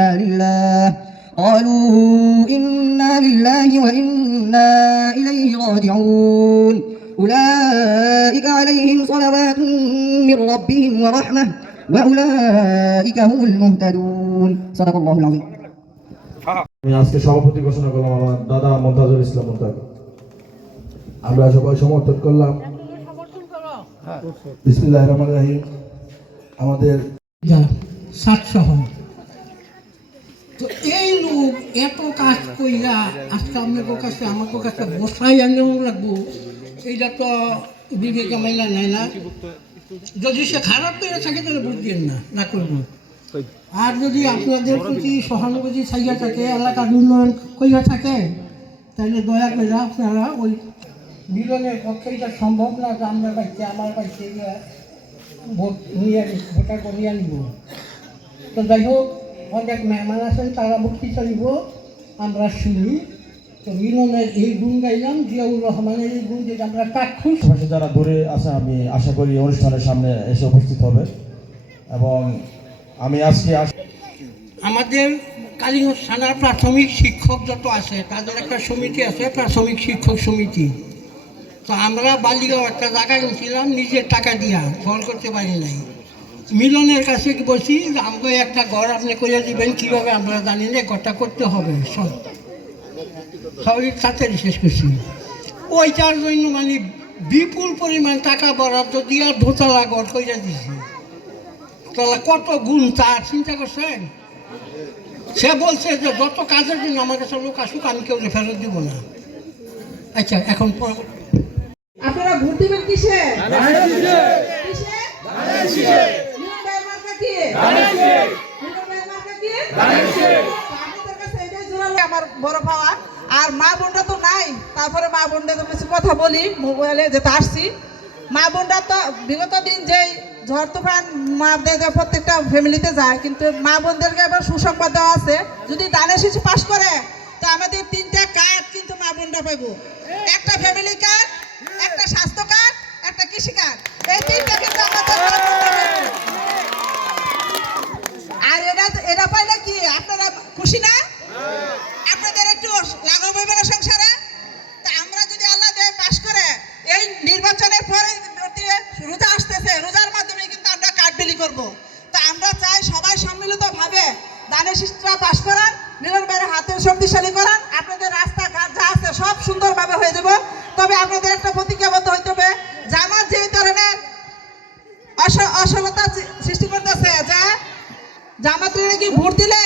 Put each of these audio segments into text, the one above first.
إنا لله قالوا إنا لله وإنا إليه راجعون أولئك عليهم صلوات من ربهم ورحمة وأولئك هم المهتدون صدق الله العظيم আমি আজকে সভাপতি ঘোষণা করলাম আমার দাদা মমতাজুল ইসলাম মমতাজ। আমরা সবাই সমর্থন করলাম। বিসমিল্লাহির রহমানির রহিম। আমাদের সাতসহ তো এই লোক এত কাজ কইরা আজকে আপনাদের কাছে আমাদের কাছে বসাই আনলেও লাগবো, এইটা তো বিবেকে মাইলা নাই না। যদি সে খারাপ করে থাকে তাহলে বুঝবেন না করবো। আর যদি আপনাদের প্রতি সহানুভূতি চাইয়া থাকে, এলাকার উন্নয়ন কইয়া থাকে, তাহলে দয়া করে আপনারা ওই মিলনের পক্ষে এটা সম্ভব না যে আমরা বাড়িতে আমার বাড়িতে ভোট নিয়ে ভোটার করিয়া নিব। তো যাই হোক, অনেক মেহমান আছেন, তারা বক্তৃতা দিব, আমরা শুনি। তো মিলনের এই গুণ গাইলাম, জিয়াউর রহমানের এই গুণ, যেটা আমরা চাক্ষুষ। যারা দূরে আছে আমি আশা করি অনুষ্ঠানের সামনে এসে উপস্থিত হবে। এবং আমি আজকে আমাদের কালীগঞ্জ থানার প্রাথমিক শিক্ষক যত আছে তাদের একটা সমিতি আছে, প্রাথমিক শিক্ষক সমিতি। তো আমরা বালিগাঁও একটা জায়গায় গেছিলাম নিজের টাকা দিয়া, ফল করতে পারি নাই। মিলনের কাছে বলছি যে আমাকে একটা ঘর আপনি করে দিবেন, কীভাবে আমরা জানি না, ঘরটা করতে হবে। সবই তাড়াতাড়ি শেষ করছি। ওইটার জন্য মানে বিপুল পরিমাণ টাকা বরাদ্দ দিয়া দোতলা ঘর করে দিয়েছি। তাহলে কত গুণ তার চিন্তা করছেন? সে বলছে যে যত কাজের জন্য আমার কাছে লোক আসুক, আমি কেউ ফেরত দিব না। আচ্ছা, এখন আপনারা ভোট দিবেন কিসে? আমার বড় পাওয়া। আর মা বোনটা তো নাই, তারপরে মা বোনটা তো কিছু কথা বলি মোবাইলে, যেটা আসছি। মা বোনরা তো বিগত দিন যেই ঝড় তুফান মাদের প্রত্যেকটা ফ্যামিলিতে যায়, কিন্তু মা বোনদেরকে এবার সুসংবাদ দেওয়া আছে, যদি দানের শিশু পাস করে তো আমাদের 3টা কার্ড কিন্তু মা বোনরা পাইব। একটা ফ্যামিলি কার্ড, একটা স্বাস্থ্য কার্ড, একটা কৃষি কার্ড, এই 3টা কিন্তু আমাদের। আর এটা পাইলে কি আপনারা খুশি না? আপনাদের একটু লাঘব হবে না সংসারে? তা আমরা যদি আল্লাহ দেয় পাস করে, এই নির্বাচনের পরে রোজা আসতেছে, রোজার মাধ্যমে কিন্তু আমরা কার্ড বিলি করবো। তা আমরা চাই সবাই সম্মিলিতভাবে দানের শিশুরা পাস করান, মিলন ভাইয়ের হাতে শক্তিশালী করান, আপনাদের রাস্তাঘাট যা আছে সব সুন্দরভাবে হয়ে যাব। তবে আপনাদের একটা প্রতিজ্ঞাবদ্ধ হইতে হবে, জামাত যে ধরনের অসলতা সৃষ্টি করতেছে, যে জামাতের কি ভোট দিলে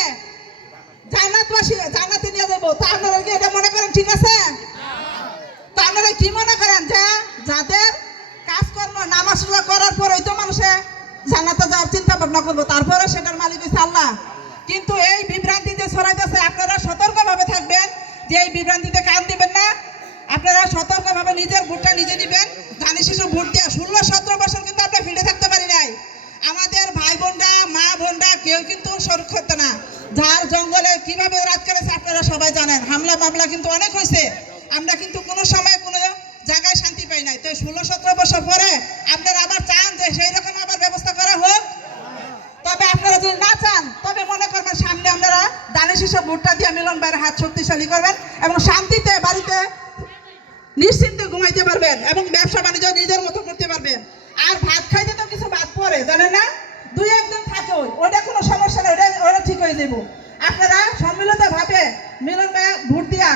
জান্নাতে নিয়ে যাবো, তা আপনারা কি এটা মনে করেন ঠিক আছে? তা আপনারা কি মনে করেন যে যাদের কাজকর্ম নামাজ রোজা করার পরেই তো মানুষে জান্নাতে যাওয়ার চিন্তা ভাবনা করবো, তারপরে সেটার মালিক হচ্ছে আল্লাহ। কিন্তু এই বিভ্রান্তি যে ছড়াইতেছে, আপনারা সতর্কভাবে থাকবেন যে এই বিভ্রান্তিতে কান দিবেন না। আপনারা সতর্কভাবে নিজের ভোটটা নিজে দিবেন। দানের শিশু ভোট দেওয়া 16-17 বছর কিন্তু আমরা ফিল্ডে থাকতে পারি নাই। আমাদের ভাই বোনরা, মা বোনরা কেউ কিন্তু সুরক্ষিত না। ঝাড় জঙ্গলে কিভাবে রাত করেছে আপনারা সবাই জানেন। হামলা মামলা কিন্তু অনেক হয়েছে, আমরা কিন্তু কোনো সময় কোনো জায়গায় শান্তি পাই নাই। তো 16-17 বছর পরে আপনারা আবার চান যে সেই রকম আবার ব্যবস্থা করা হোক? তবে আপনারা যদি না চান, তবে মনে করবেন সামনে আপনারা দানের শিশু ভোটটা দিয়ে মিলন ভাইয়ের হাত শক্তিশালী করবেন এবং শান্তিতে বাড়িতে নিশ্চিন্তে ঘুমাইতে পারবেন এবং ব্যবসা বাণিজ্য নিজের মতো করতে পারবেন। আর ভাত খাইতে তো কিছু বাদ পড়ে, জানেন না? 2-1 জন থাকে, ওইটা কোনো সমস্যা নেই, ওটা ঠিক হয়ে যাবো। আপনারা সম্মিলিতভাবে মিলন ভাই ভোট দিয়া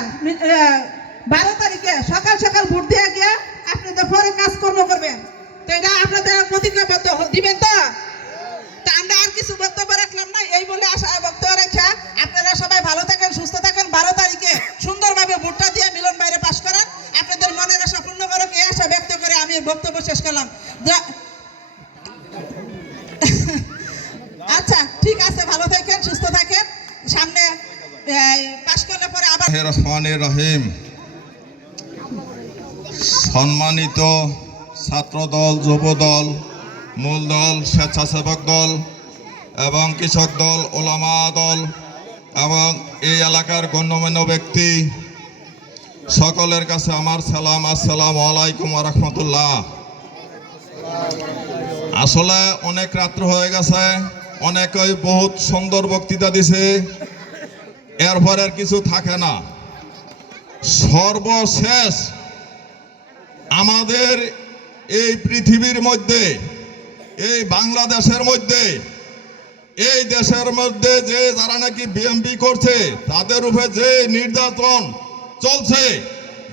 12 তারিখে সকাল সকাল ভোট দিয়ে গিয়ে আপনাদের পরে কাজকর্ম করবেন। তো এটা আপনাদের প্রতিজ্ঞাবদ্ধ দিবেন তো? তা আমরা আর কিছু বক্তব্য রাখলাম না, এই বলে আশা বক্তব্য রেখে আপনারা সবাই ভালো থাকেন, সুস্থ থাকেন। 12 তারিখে সুন্দরভাবে ভোটটা দিয়ে মিলন বাইরে পাস করান, আপনাদের মনের আশা পূর্ণ করুক, এই আশা ব্যক্ত করে আমি বক্তব্য শেষ করলাম। আচ্ছা, ঠিক আছে, ভালো থাকেন, সুস্থ থাকেন। সামনে পাস করলে পরে আবার। রহমানির রহিম। সম্মানিত ছাত্রদল, যুবদল, মূল দল, স্বেচ্ছাসেবক দল এবং কৃষক দল, ওলামা দল এবং এই এলাকার গণ্যমান্য ব্যক্তি সকলের কাছে আমার সালাম। আসসালামু আলাইকুম ওয়া রাহমাতুল্লাহ। আসলে অনেক রাত্র হয়ে গেছে, অনেকেই বহুত সুন্দর বক্তৃতা দিছে, এরপর আর কিছু থাকে না। সর্বশেষ আমাদের এই পৃথিবীর মধ্যে, এই বাংলাদেশের মধ্যে, এই দেশের মধ্যে যে যারা নাকি বিএমপি করছে তাদের উপরে যে নির্যাতন চলছে,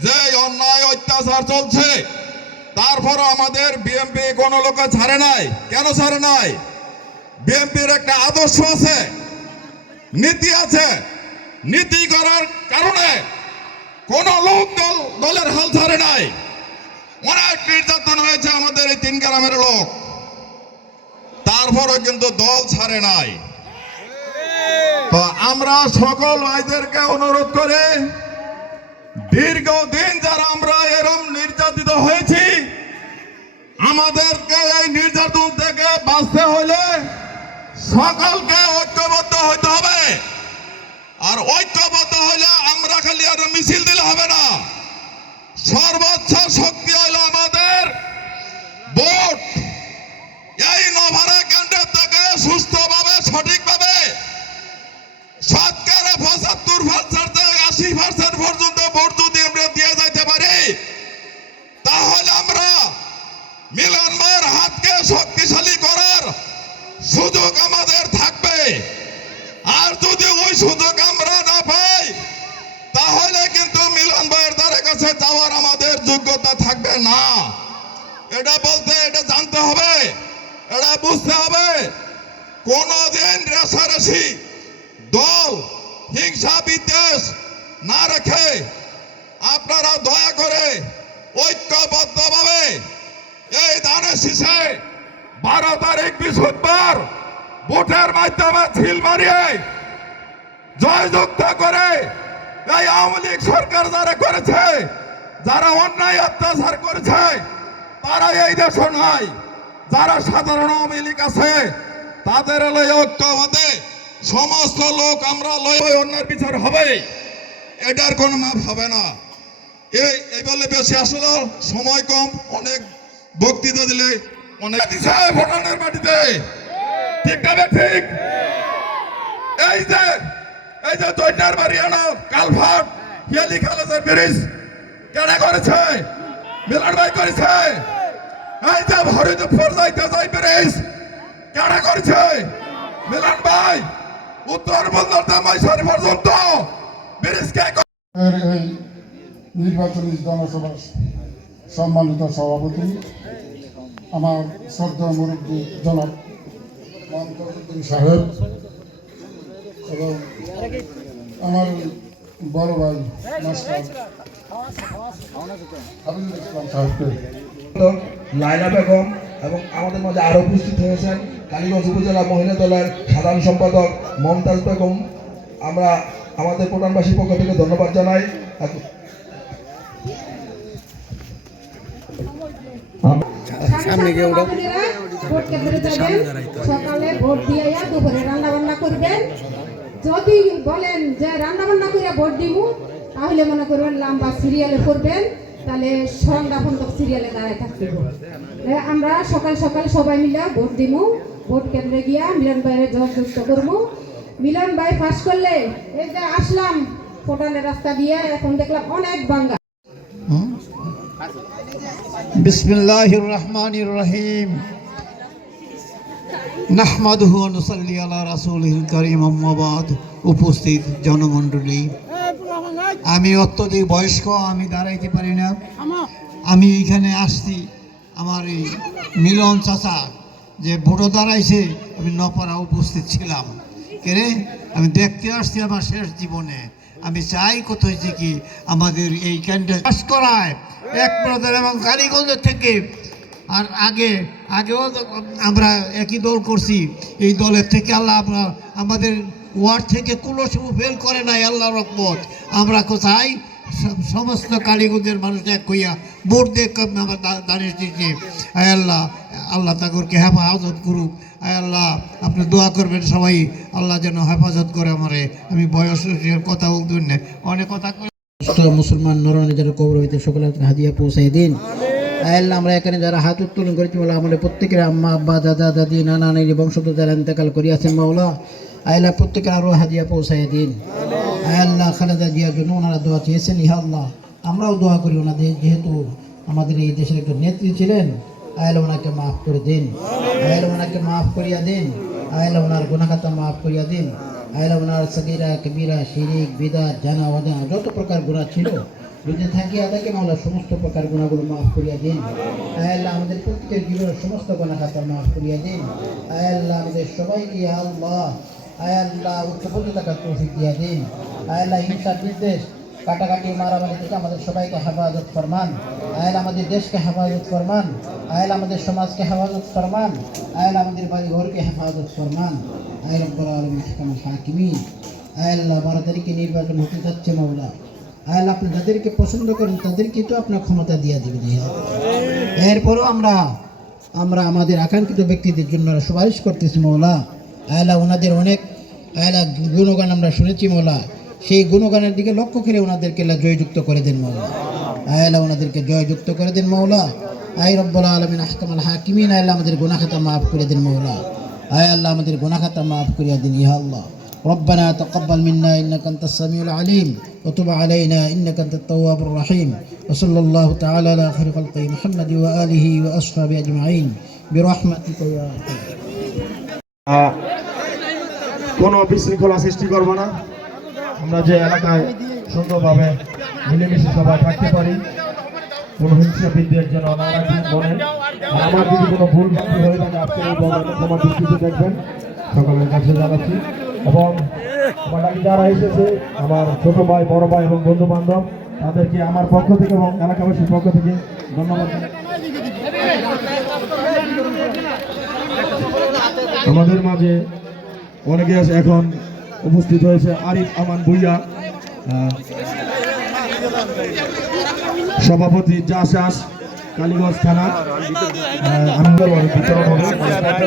যে অন্যায় অত্যাচার চলছে, তারপর আমাদের বিএমপি কোনো লোকে ছাড়ে নাই। কেন ছাড়ে নাই? বিএমপির একটা আদর্শ আছে, নীতি আছে। নীতি করার কারণে কোন লোক দলের হাল ছাড়ে নাই। অনেক নির্যাতন হয়েছে আমাদের এই 3 গ্রামের লোক, তারপরও কিন্তু দল ছাড়ে নাই। তো আমরা সকল ভাইদেরকে অনুরোধ করে, দীর্ঘদিন যারা আমরা এরকম নির্যাতিত হয়েছি, আমাদেরকে এই নির্যাতন থেকে বাঁচতে হলে সকলকে ঐক্যবদ্ধ হতে হবে। আর ঐক্যবদ্ধ হলে আমরা খালি আর মিছিল দিলে হবে না, সর্বোচ্চ শক্তি হলো আমাদের ভোট। এই নভারা কেন্দ্রের থেকে সুস্থভাবে, সঠিকভাবে 75% থেকে 80% পর্যন্ত ভোট যদি আমরা দিয়ে যাইতে পারি, তাহলে আমরা মিলন ভাইয়ের হাতকে শক্তিশালী করার সুযোগ আমাদের থাকবে। আর যদি ওই সুযোগ আমরা না পাই, তাহলে কিন্তু মিলন ভাইয়ের দ্বারের কাছে যাওয়ার আমাদের যোগ্যতা থাকবে না। এটা বলতে, এটা জানতে হবে, এটা বুঝতে হবে। কোনদিন রেশারেশি, দল, হিংসা, বিদ্বেষ না রেখে আপনারা দয়া করে ঐক্যবদ্ধভাবে এই ধানের শীষে 12 তারিখ বৃহস্পতিবার ভোটের মাধ্যমে ছিল মারিয়ে জয়যুক্ত করে এই আওয়ামী লীগ সরকার যারা করেছে, যারা অন্যায় অত্যাচার করেছে, তারা এই দেশে নাই। যারা সাধারণ আওয়ামী লীগ আছে তাদের লয় ঐক্যবদ্ধ সমস্ত লোক আমরা লয় অন্যায়ের বিচার হবে, এটার কোনো মাপ হবে না। এই বলে বেশি আসলে সময় কম, অনেক বক্তৃতা দিলে অনেক ভোটারের মাটিতে, ঠিক না ঠিক? এই যে জয়নার বাড়িয়ানো কালভার্ট, হিয়ালি খালেদার ব্রিজ কেনা করেছে? মিলন ভাই করেছে। এই যে হরিদপুর যাইতে যাই ব্রিজ কেনা করেছে? মিলন ভাই। উত্তর বন্দর দামাইশারি পর্যন্ত ব্রিজ কে? এই নির্বাচনী জনসভার সম্মানিত সভাপতি, আমার শ্রদ্ধা মুরব্বী জনাব মমতাজউদ্দিন সাহেব এবং আমার বড় ভাই মাস্টার হাবিবুল ইসলাম সাহেবকে, লাইলা বেগম এবং আমাদের মাঝে আরো উপস্থিত হয়েছেন কালীগঞ্জ উপজেলা মহিলা দলের সাধারণ সম্পাদক মমতাজ বেগম। আমরা আমাদের প্রধানবাসীর পক্ষ থেকে ধন্যবাদ জানাই। সামনে গিয়ে ভোট কেন্দ্রে যাবেন, সকালে ভোট দিয়ে দুপুরে রান্না বান্না করবেন। যদি বলেন যে রান্না বান্না করে ভোট দিব, তাহলে মনে করবেন লম্বা সিরিয়ালে করবেন, তাহলে সন্ধ্যা পর্যন্ত সিরিয়ালে দাঁড়ায় থাকতে হবে। আমরা সকাল সকাল সবাই মিলে ভোট দিব, ভোট কেন্দ্রে গিয়া মিলন ভাইয়ের জয়যুক্ত করবো। মিলন ভাই পাস করলে, এই যে আসলাম কোটালের রাস্তা দিয়ে, এখন দেখলাম অনেক বাঙ্গা। বিসমিল্লাহির রহমানির রহিম। নাহমাদুহু ওয়া নুসাল্লি আলা রাসূলিল কারীম, আম্মা বাদ। উপস্থিত জনমণ্ডলী, আমি অত্যধিক বয়স্ক, আমি দাঁড়াইতে পারি না। আমি এইখানে আসছি, আমার এই মিলন চাচা যে ভোটও দাঁড়াইছে, আমি নপাড়া উপস্থিত ছিলাম। কেরে আমি দেখতে আসছি আমার শেষ জীবনে। আমি চাই কত হয়েছে কি আমাদের এই ক্যান্ডিডেট পাস করায় এক প্রধান এবং কালীগঞ্জের থেকে। আর আগেও আমরা একই দল করছি, এই দলের থেকে আল্লাহ আমাদের ওয়ার্ড থেকে কোনো সময় ফেল করে নাই, আল্লাহ রহমত। আমরা কোথায় সমস্ত কালীগঞ্জের মানুষ এক হইয়া ভোট দিয়ে আমার দাঁড়িয়ে দিচ্ছে। আয় আল্লাহ, আল্লাহ তাদেরকে হেফাজত করুক। আয় আল্লাহ, আপনি দোয়া করবেন সবাই, আল্লাহ যেন হেফাজত করে আমারে। আমি বয়সের কথা বলতে অনেক কথা মুসলমান নরনারী যারা কবর হইতে সকলের হাদিয়া পৌঁছাই দিন। আল্লাহ আমরা এখানে যারা হাত উত্তোলন করেছি মাওলা আমাদের প্রত্যেকের আম্মা আব্বা দাদা দাদি নানা নানি বংশধর যারা ইন্তেকাল করিয়াছেন মাওলা আল্লাহ প্রত্যেকের আরও হাদিয়া পৌঁছাইয়া দিন। আল্লাহ খালেদা জিয়ার জন্য ওনারা দোয়া চেয়েছেন, ইহা আল্লাহ আমরাও দোয়া করি ওনাদের, যেহেতু আমাদের এই দেশের একটা নেত্রী ছিলেন, আল্লাহ ওনাকে মাফ করে দিন, আল্লাহ ওনাকে মাফ করিয়া দিন, আল্লাহ ওনার গুনাহখাতা মাফ করিয়া দিন, আল্লাহ ওনার সগীরা কবিরা শিরিক বিদআত জানা অজানা যত প্রকার গুনাহ ছিল যদি থাকিয়া থাকে মাওলা সমস্ত প্রকার গুনাহগুলো মাফ করিয়া দিন। আল্লাহ আমাদের প্রত্যেকের জীবনের সমস্ত গুনাহখাতা মাফ করিয়া দিন। আল্লাহ আমাদের সবাইকে আল্লাহ আল্লাহ উচ্চপদে থাকার তৌফিক দিয়া দিন। আল্লাহ হিংসা বিদ্বেষ কাটাকাটি মারামারি থেকে আমাদের সবাইকে হেফাজত ফরমান। আল্লাহ আমাদের দেশকে হেফাজত ফরমান, আল্লাহ আমাদের সমাজকে হেফাজত ফরমান, আল্লাহ আমাদের বাড়ি ঘরকে হেফাজত ফরমান। আল্লাহ রব্বুল আলামিন আহকামুল হাকিমিন। আল্লাহ 12 তারিখে নির্বাচন হতে যাচ্ছে মাওলা, আল্লাহ আপনি যাদেরকে পছন্দ করেন তাদেরকে তো আপনার ক্ষমতা দিয়ে দিবেন। এরপরও আমরা আমাদের আকাঙ্ক্ষিত ব্যক্তিদের জন্য সুপারিশ করতেছি মাওলা। আল্লাহ ওনাদের অনেক আল্লাহ গুণগান আমরা শুনেছি মাওলা, সেই গুণগানের দিকে লক্ষ্য করে ওনাদেরকে জয়যুক্ত করে দেন মাওলা। আল্লাহ ওনাদেরকে জয়যুক্ত করে দেন মাওলা। আয় রব্বুল আলামিন আহকামুল হাকিমিন। আল্লাহ আমাদের গুনাহখাতা মাফ করে দেন মাওলা। আয় আল্লাহ আমাদের গুনাহখাতা মাফ করিয়া দিন ইয়া আল্লাহ। ربنا تقبل منا إنك أنت السميع العليم وتب علينا إنك أنت التواب الرحيم وصلى الله تعالى على خير خلقه محمد وآله وأصحابه أجمعين برحمتك يا أرحم কোনো বিশৃঙ্খলা সৃষ্টি করবো না। আমরা যে এলাকায় সুন্দরভাবে মিলেমিশে সবাই থাকতে পারি, কোনো হিংসা বিদ্বেষ যেন না রাখি বলেন। আর আমার যদি কোনো ভুল ভ্রান্তি হয়ে থাকে আজকে এই বলেন তোমার দৃষ্টিতে দেখবেন, সকলের কাছে জানাচ্ছি। এবং আমার বাকি যারা এসেছে আমার ছোট ভাই বড় ভাই এবং বন্ধু বান্ধব তাদেরকে আমার পক্ষ থেকে এবং এলাকাবাসীর পক্ষ থেকে ধন্যবাদ। আমাদের মাঝে অনেকে আছে এখন উপস্থিত হয়েছে আরিফ আমান ভুইয়া, সভাপতি জাসাস কালীগঞ্জ থানা।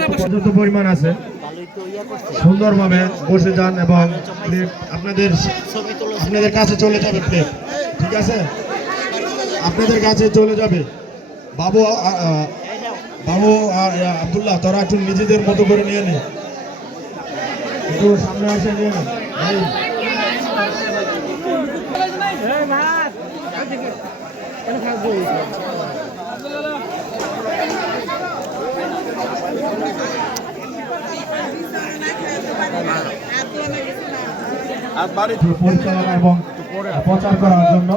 পর্যাপ্ত পরিমাণ আছে, সুন্দরভাবে বসে যান এবং প্লেট আপনাদের কাছে চলে যাবে। প্লেট ঠিক আছে, আপনাদের কাছে চলে যাবে। বাবু আর আব্দুল্লাহ তোরা একটু নিজেদের মতো করে নিয়ে নে, একটু সামনে আসে নিয়ে নে। পরিচালনা এবং প্রচার করার জন্য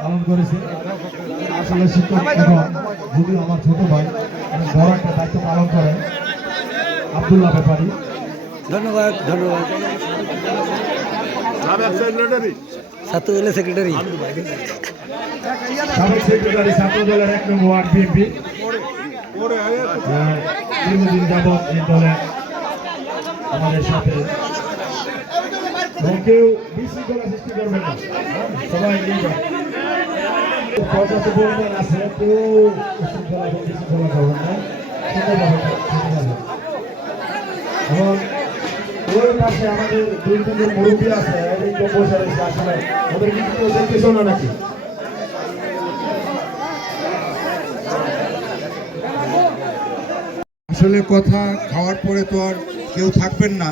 পালন করেছে। আসলে শিক্ষক এবং যদিও আমার ছোট ভাই বড় একটা দায়িত্ব পালন করেন আব্দুল্লাহ ব্যাপারী। ধন্যবাদ ধন্যবাদ। সাবেক সেক্রেটারি ছাত্র দলের 1 নম্বর ওয়ার্ড বিএনপি, দীর্ঘদিন যাবৎ এই দলে আমাদের সাথে। কেউ বিশৃঙ্খলা সৃষ্টি করবেন না, সবাই পর্যাপ্ত পরিমাণ আছে, কেউ বিশৃঙ্খলা করবেন না, এবং ওই পাশে আমাদের 2 তিনজন মুরব্বী আছে বসে রয়েছে। আসলে ওদের কিন্তু কেউ দেখতেছ না নাকি? আসলে কথা খাওয়ার পরে তো আর কেউ থাকবেন না,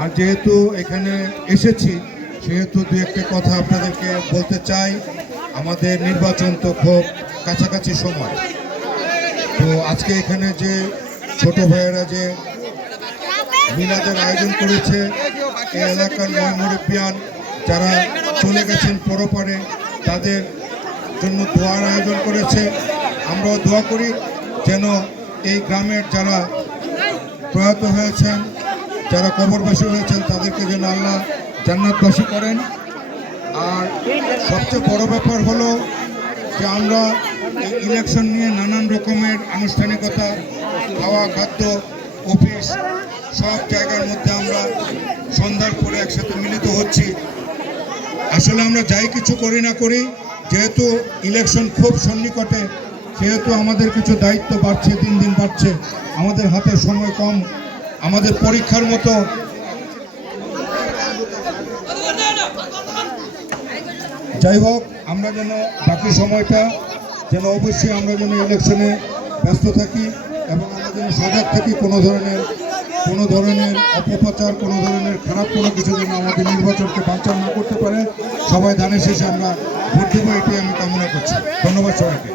আর যেহেতু এখানে এসেছি সেহেতু 2-1টা কথা আপনাদেরকে বলতে চাই। আমাদের নির্বাচন তো খুব কাছাকাছি সময়, তো আজকে এখানে যে ছোট ভাইয়েরা যে মিলাদের আয়োজন করেছে, এই এলাকার মুরব্বিয়ান যারা চলে গেছেন পরপারে তাদের জন্য দোয়ার আয়োজন করেছে। আমরাও দোয়া করি যেন এই গ্রামের যারা প্রয়াত হয়েছেন, যারা কবরবাসী হয়েছেন তাদেরকে যেন আল্লাহ জান্নাতবাসী করেন। আর সবচেয়ে বড় ব্যাপার হলো যে আমরা এই ইলেকশন নিয়ে নানান রকমের আনুষ্ঠানিকতা, খাওয়া খাদ্য, অফিস সব জায়গার মধ্যে আমরা সন্ধ্যার পরে একসাথে মিলিত হচ্ছি। আসলে আমরা যাই কিছু করি না করি, যেহেতু ইলেকশন খুব সন্নিকটে সেহেতু আমাদের কিছু দায়িত্ব বাড়ছে, দিন দিন বাড়ছে, আমাদের হাতে সময় কম, আমাদের পরীক্ষার মতো। যাই হোক, আমরা যেন বাকি সময়টা যেন অবশ্যই আমরা যেন ইলেকশনে ব্যস্ত থাকি এবং আমরা যেন সজাগ থাকি কোনো ধরনের অপপ্রচার, কোনো ধরনের খারাপ কোনো কিছু যেন আমাদের নির্বাচনকে বাঞ্ছাল না করতে পারে। সবাই ধানের শেষে আমরা ভোট দেবো, এটাই আমি কামনা করছি। ধন্যবাদ সবাইকে।